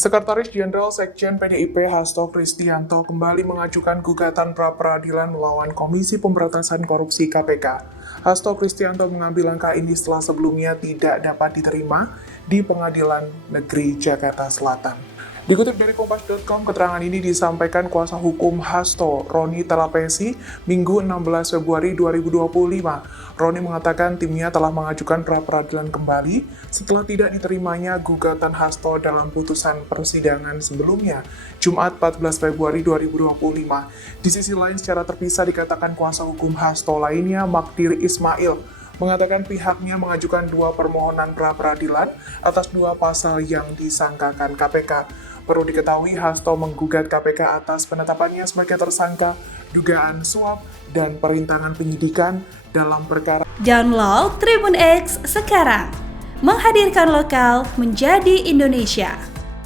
Sekretaris Jenderal Sekjen PDIP Hasto Kristianto kembali mengajukan gugatan pra-peradilan melawan Komisi Pemberantasan Korupsi KPK. Hasto Kristianto mengambil langkah ini setelah sebelumnya tidak dapat diterima di Pengadilan Negeri Jakarta Selatan. Dikutip dari Kompas.com, keterangan ini disampaikan kuasa hukum Hasto, Roni Talapesi, Minggu 16 Februari 2025. Roni mengatakan timnya telah mengajukan pra-peradilan kembali setelah tidak diterimanya gugatan Hasto dalam putusan persidangan sebelumnya, Jumat 14 Februari 2025. Di sisi lain, secara terpisah dikatakan kuasa hukum Hasto lainnya, Magdir Ismail, mengatakan pihaknya mengajukan dua permohonan pra-peradilan atas dua pasal yang disangkakan KPK. Perlu diketahui, Hasto menggugat KPK atas penetapannya sebagai tersangka dugaan suap dan perintangan penyidikan dalam perkara. Download Tribun X sekarang, menghadirkan lokal menjadi Indonesia.